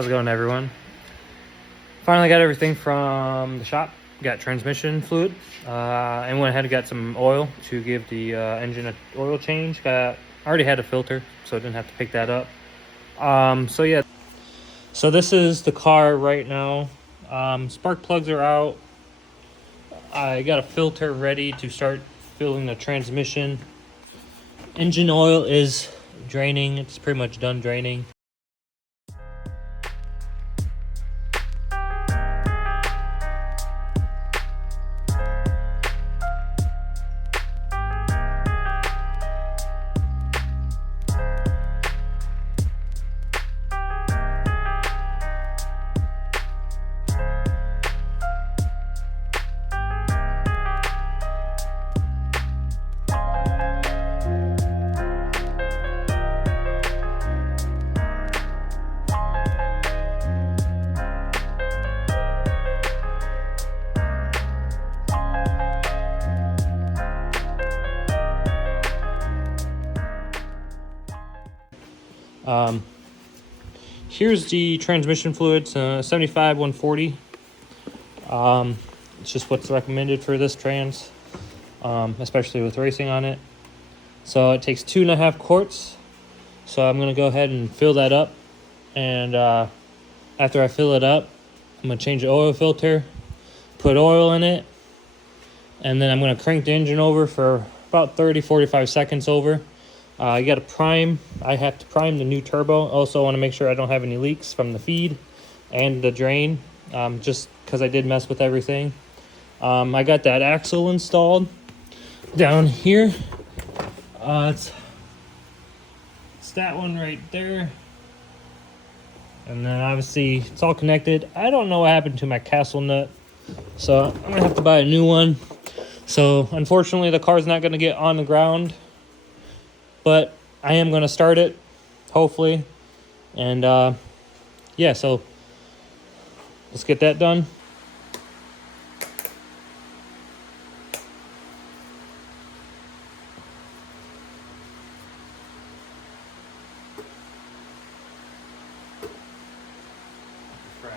How's it going, everyone? Finally got everything from the shop. Got transmission fluid, and went ahead and got some oil to give the engine an oil change. I already had a filter, so I didn't have to pick that up. So yeah, so this is the car right now. Spark plugs are out. I got a filter ready to start filling the transmission. Engine oil is draining. It's pretty much done draining. Here's the transmission fluid, 75 140. It's just what's recommended for this trans, especially with racing on it. So it takes 2.5 quarts. So I'm gonna go ahead and fill that up, and after I fill it up, I'm gonna change the oil filter, put oil in it, and then I'm gonna crank the engine over for about 30-45 seconds over. You got to prime. I have to prime the new turbo. Also want to make sure I don't have any leaks from the feed and the drain, just because I did mess with everything. I got that axle installed down here. It's that one right there. And then obviously it's all connected. I don't know what happened to my castle nut, so I'm going to have to buy a new one. So unfortunately the car's not going to get on the ground, but I am going to start it, hopefully. And yeah, so let's get that done. Fresh.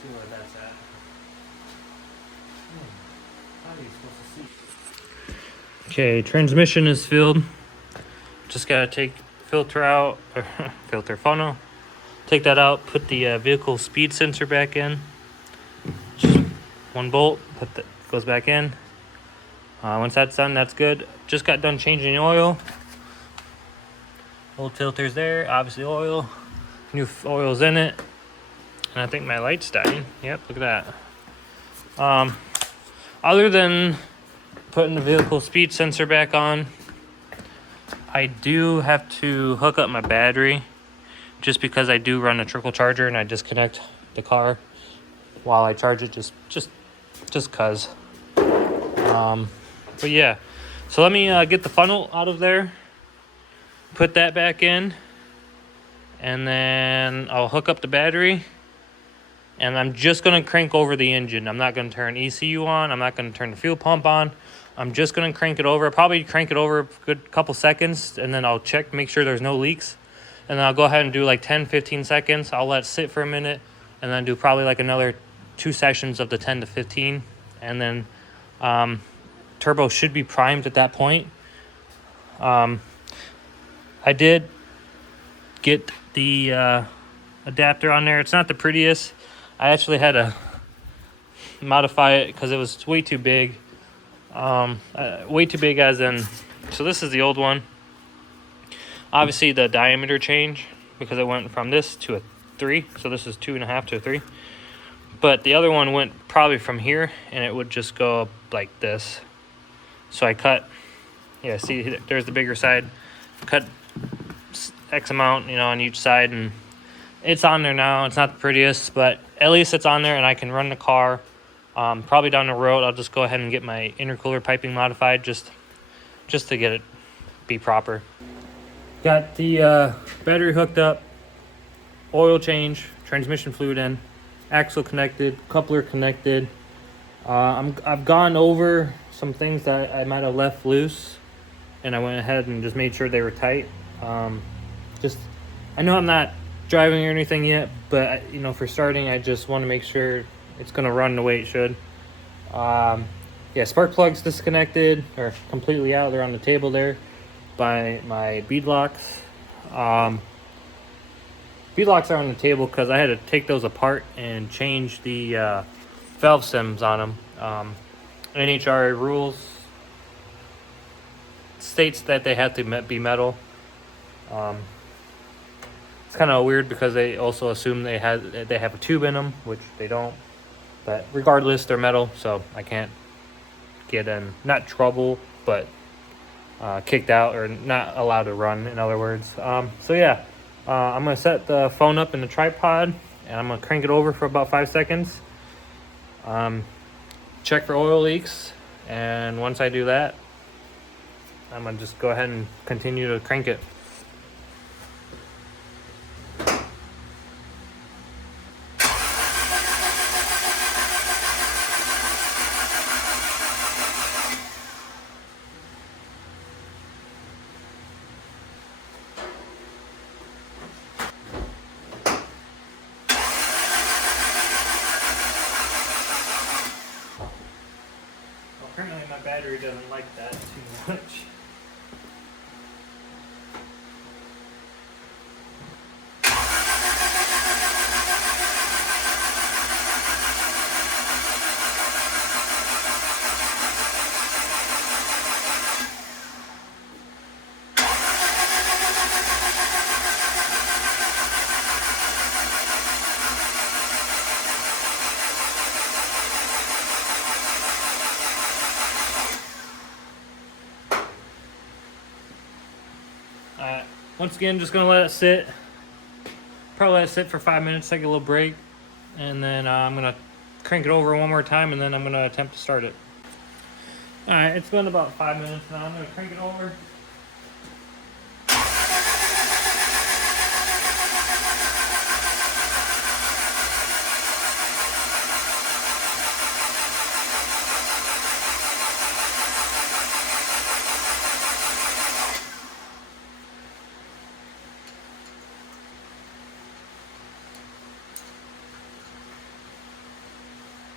See where that's at. How are you supposed to see? Okay, transmission is filled. Just gotta take filter out, or filter funnel. Take that out, put the vehicle speed sensor back in. Just one bolt, goes back in. Once that's done, that's good. Just got done changing the oil. Old filter's there, obviously oil. New oil's in it. And I think my light's dying. Yep, look at that. Other than putting the vehicle speed sensor back on, I do have to hook up my battery, just because I do run a trickle charger and I disconnect the car while I charge it, just cause. But yeah, so let me get the funnel out of there, put that back in, and then I'll hook up the battery. And I'm just going to crank over the engine. I'm not going to turn ECU on. I'm not going to turn the fuel pump on. I'm just going to crank it over. I'll probably crank it over a good couple seconds, and then I'll check, make sure there's no leaks. And then I'll go ahead and do like 10-15 seconds. I'll let it sit for a minute, and then do probably like another 2 sessions of the 10 to 15. And then turbo should be primed at that point. I did get the adapter on there. It's not the prettiest. I actually had to modify it because it was way too big. Way too big as in, so this is the old one. Obviously the diameter change, because it went from this to a 3. So this is 2.5 to a 3. But the other one went probably from here, and it would just go up like this. So I cut, yeah, see, there's the bigger side. Cut X amount, on each side, and it's on there now. It's not the prettiest, but at least it's on there, and I can run the car. Probably down the road, I'll just go ahead and get my intercooler piping modified, just just to get it be proper. Got the battery hooked up, oil change, transmission fluid in, axle connected, coupler connected. I've gone over some things that I might have left loose, and I went ahead and just made sure they were tight. I know I'm not driving or anything yet, but you know, for starting, I just want to make sure it's gonna run the way it should. Yeah, spark plugs disconnected or completely out. They're on the table there by my bead locks. Bead locks are on the table because I had to take those apart and change the valve stems on them. NHRA rules states that they have to be metal. It's kind of weird because they also assume they have a tube in them, which they don't. But regardless, they're metal, so I can't get in, not trouble, but kicked out or not allowed to run, in other words. So yeah, I'm going to set the phone up in the tripod, and I'm going to crank it over for about 5 seconds. Check for oil leaks, and once I do that, I'm going to just go ahead and continue to crank it. Apparently my battery doesn't like that too much. Once again, just gonna let it sit. Probably let it sit for 5 minutes, take a little break, and then I'm gonna crank it over one more time, and then I'm gonna attempt to start it. All right, it's been about 5 minutes now. I'm gonna crank it over.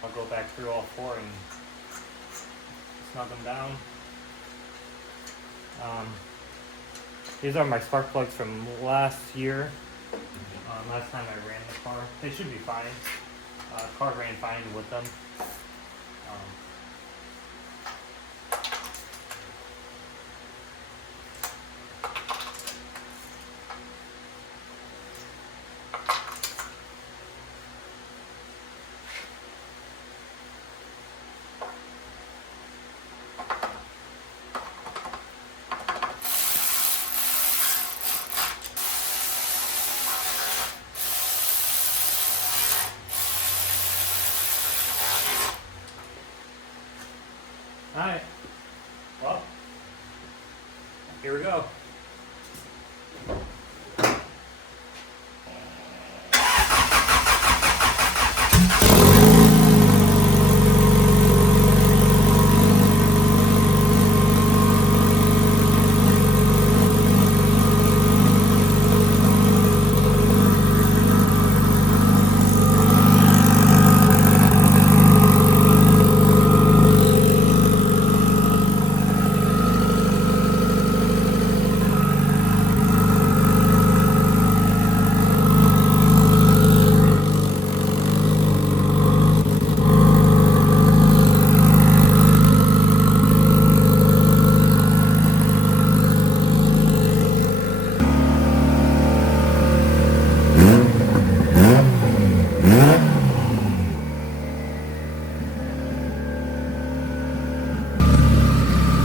I'll go back through all four and snug them down. These are my spark plugs from last year. Last time I ran the car. They should be fine. Car ran fine with them. Alright, well, here we go.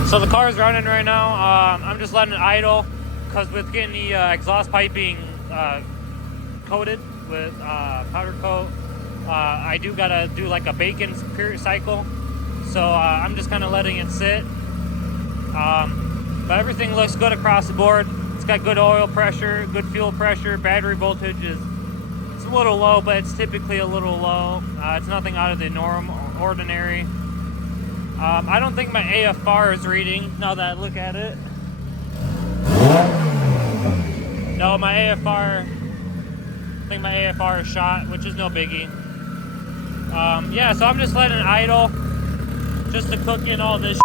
So the car is running right now. I'm just letting it idle because with getting the exhaust piping coated with powder coat, I do gotta do like a bacon period cycle. So I'm just kind of letting it sit. But everything looks good across the board. It's got good oil pressure, good fuel pressure. Battery voltage is it's a little low, but it's typically a little low. It's nothing out of the norm or ordinary. I don't think my AFR is reading now that I look at it. No, my AFR, I think my AFR is shot, which is no biggie. Yeah, so I'm just letting it idle just to cook in all this